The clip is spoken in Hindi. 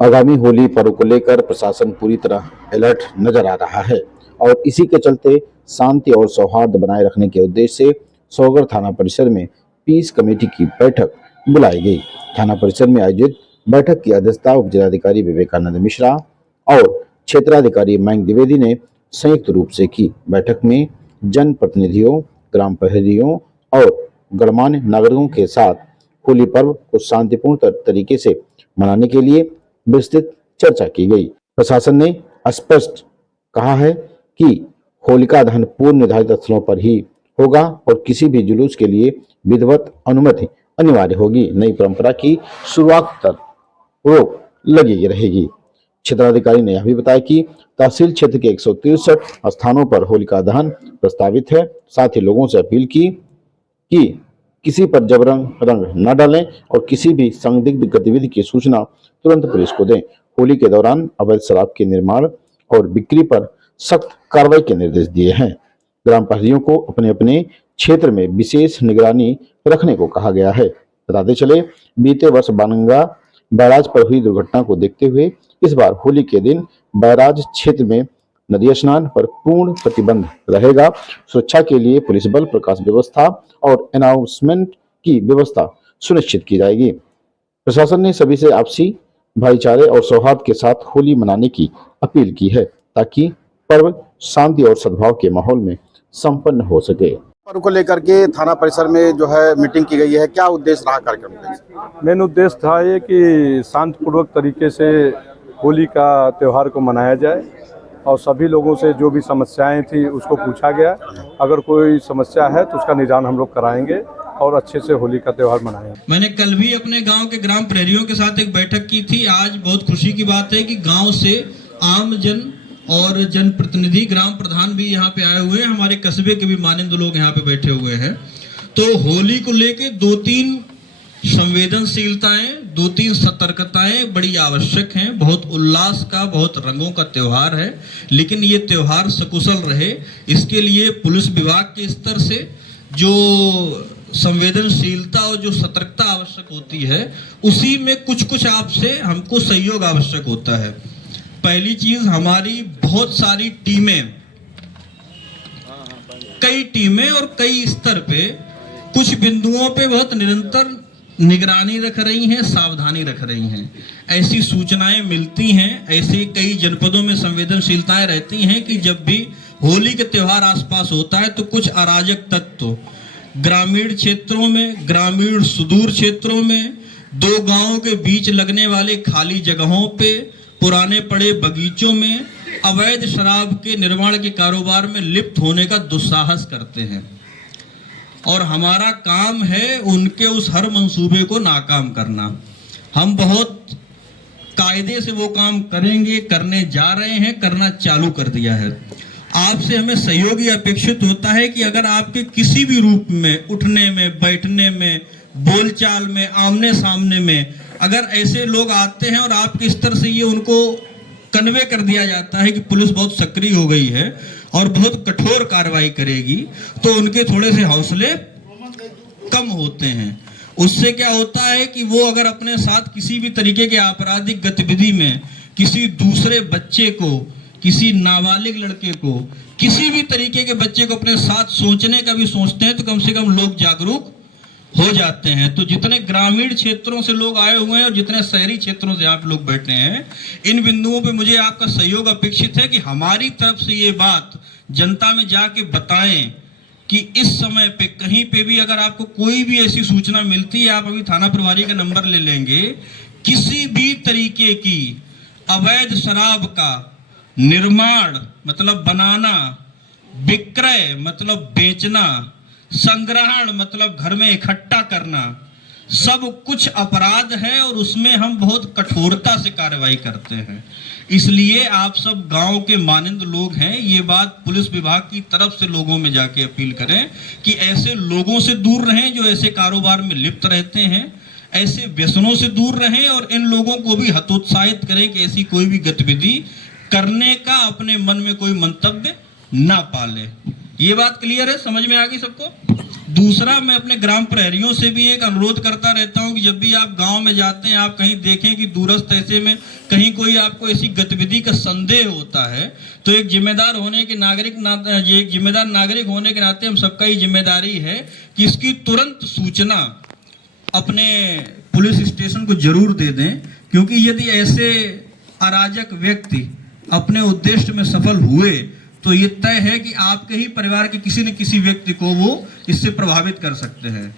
आगामी होली पर्व को लेकर प्रशासन पूरी तरह अलर्ट नजर आ रहा है और इसी के चलते शांति और सौहार्द बनाए रखने के उद्देश्य से सौगर थाना परिसर में पीस कमेटी की बैठक बुलाई गई। थाना परिसर में आयोजित बैठक की अध्यक्षता उप जिलाधिकारी विवेकानंद मिश्रा और क्षेत्राधिकारी मयंक द्विवेदी ने संयुक्त रूप से की। बैठक में जनप्रतिनिधियों, ग्राम प्रहरियों और गणमान्य नागरिकों के साथ होली पर्व को शांतिपूर्ण तरीके से मनाने के लिए विस्तृत चर्चा की गई। प्रशासन ने स्पष्ट कहा है कि होलिका दहन पूर्व निर्धारित स्थलों पर ही होगा और किसी भी जुलूस के लिए विधिवत अनुमति अनिवार्य होगी। नई परंपरा की शुरुआत तक रोक लगी रहेगी। क्षेत्राधिकारी ने यह भी बताया कि तहसील क्षेत्र के 163 स्थानों पर होलिका दहन प्रस्तावित है। साथ ही लोगों से अपील की कि किसी पर जबरन रंग न डालें और किसी भी संदिग्ध गतिविधि की सूचना तुरंत पुलिस को दें। होली के दौरान अवैध शराब के निर्माण और बिक्री पर सख्त कार्रवाई के निर्देश दिए हैं। ग्राम प्रहरियों को अपने अपने क्षेत्र में विशेष निगरानी रखने को कहा गया है। बताते चले, बीते वर्ष बानंगा बैराज पर हुई दुर्घटना को देखते हुए इस बार होली के दिन बैराज क्षेत्र में नदी स्नान पर पूर्ण प्रतिबंध रहेगा। सुरक्षा के लिए पुलिस बल, प्रकाश व्यवस्था और अनाउंसमेंट की व्यवस्था सुनिश्चित की जाएगी। प्रशासन ने सभी से आपसी भाईचारे और सौहार्द के साथ होली मनाने की अपील की है ताकि पर्व शांति और सद्भाव के माहौल में संपन्न हो सके। पर्व को लेकर के थाना परिसर में जो है मीटिंग की गई है, क्या उद्देश्य रहा कार्यक्रम का? मेन उद्देश्य था ये कि शांतिपूर्वक तरीके से होली का त्यौहार को मनाया जाए और सभी लोगों से जो भी समस्याएं थी उसको पूछा गया। अगर कोई समस्या है तो उसका निदान हम लोग कराएंगे और अच्छे से होली का त्यौहार मनाएंगे। मैंने कल भी अपने गांव के ग्राम प्रहरियों के साथ एक बैठक की थी। आज बहुत खुशी की बात है कि गांव से आम जन और जनप्रतिनिधि, ग्राम प्रधान भी यहाँ पे आए हुए हैं। हमारे कस्बे के भी मानिंद लोग यहाँ पे बैठे हुए हैं। तो होली को लेके 2-3 संवेदनशीलताएं, 2-3 सतर्कताएं बड़ी आवश्यक हैं। बहुत उल्लास का, बहुत रंगों का त्योहार है, लेकिन ये त्योहार सकुशल रहे, इसके लिए पुलिस विभाग के स्तर से जो संवेदनशीलता और जो सतर्कता आवश्यक होती है, उसी में कुछ आपसे हमको सहयोग आवश्यक होता है। पहली चीज, हमारी बहुत सारी टीमें, कई टीमें और कई स्तर पे कुछ बिंदुओं पे बहुत निरंतर निगरानी रख रही हैं, सावधानी रख रही हैं। ऐसी सूचनाएं मिलती हैं, ऐसे कई जनपदों में संवेदनशीलताएं रहती हैं कि जब भी होली के त्योहार आसपास होता है तो कुछ अराजक तत्व ग्रामीण क्षेत्रों में, ग्रामीण सुदूर क्षेत्रों में, 2 गांवों के बीच लगने वाले खाली जगहों पे, पुराने पड़े बगीचों में अवैध शराब के निर्माण के कारोबार में लिप्त होने का दुस्साहस करते हैं और हमारा काम है उनके उस हर मंसूबे को नाकाम करना। हम बहुत कायदे से वो काम करेंगे, करने जा रहे हैं, करना चालू कर दिया है। आपसे हमें सहयोग ही अपेक्षित होता है कि अगर आपके किसी भी रूप में, उठने में, बैठने में, बोलचाल में, आमने सामने में अगर ऐसे लोग आते हैं और आपके स्तर से ये उनको कन्वे कर दिया जाता है कि पुलिस बहुत सक्रिय हो गई है और बहुत कठोर कार्रवाई करेगी, तो उनके थोड़े से हौसले कम होते हैं। उससे क्या होता है कि वो अगर अपने साथ किसी भी तरीके के आपराधिक गतिविधि में किसी दूसरे बच्चे को, किसी नाबालिग लड़के को, किसी भी तरीके के बच्चे को अपने साथ सोचने का भी सोचते हैं तो कम से कम लोग जागरूक हो जाते हैं। तो जितने ग्रामीण क्षेत्रों से लोग आए हुए हैं और जितने शहरी क्षेत्रों से आप लोग बैठे हैं, इन बिंदुओं पे मुझे आपका सहयोग अपेक्षित है कि हमारी तरफ से ये बात जनता में जाके बताएं कि इस समय पे कहीं पे भी अगर आपको कोई भी ऐसी सूचना मिलती है, आप अभी थाना प्रभारी का नंबर ले लेंगे, किसी भी तरीके की अवैध शराब का निर्माण मतलब बनाना, विक्रय मतलब बेचना, संग्रहण मतलब घर में इकट्ठा करना, सब कुछ अपराध है और उसमें हम बहुत कठोरता से कार्रवाई करते हैं। इसलिए आप सब गांव के मानिंद लोग हैं, ये बात पुलिस विभाग की तरफ से लोगों में जाके अपील करें कि ऐसे लोगों से दूर रहें जो ऐसे कारोबार में लिप्त रहते हैं, ऐसे व्यसनों से दूर रहें और इन लोगों को भी हतोत्साहित करें कि ऐसी कोई भी गतिविधि करने का अपने मन में कोई मंतव्य ना पाले। ये बात क्लियर है, समझ में आ गई सबको? दूसरा, मैं अपने ग्राम प्रहरियों से भी एक अनुरोध करता रहता हूं कि जब भी आप गांव में जाते हैं, आप कहीं देखें कि दूरस्थ ऐसे में कहीं कोई आपको ऐसी गतिविधि का संदेह होता है, तो एक जिम्मेदार नागरिक होने के नाते हम सबका ही जिम्मेदारी है कि इसकी तुरंत सूचना अपने पुलिस स्टेशन को जरूर दे दें, क्योंकि यदि ऐसे अराजक व्यक्ति अपने उद्देश्य में सफल हुए तो ये तय है कि आपके ही परिवार के किसी न किसी व्यक्ति को वो इससे प्रभावित कर सकते हैं।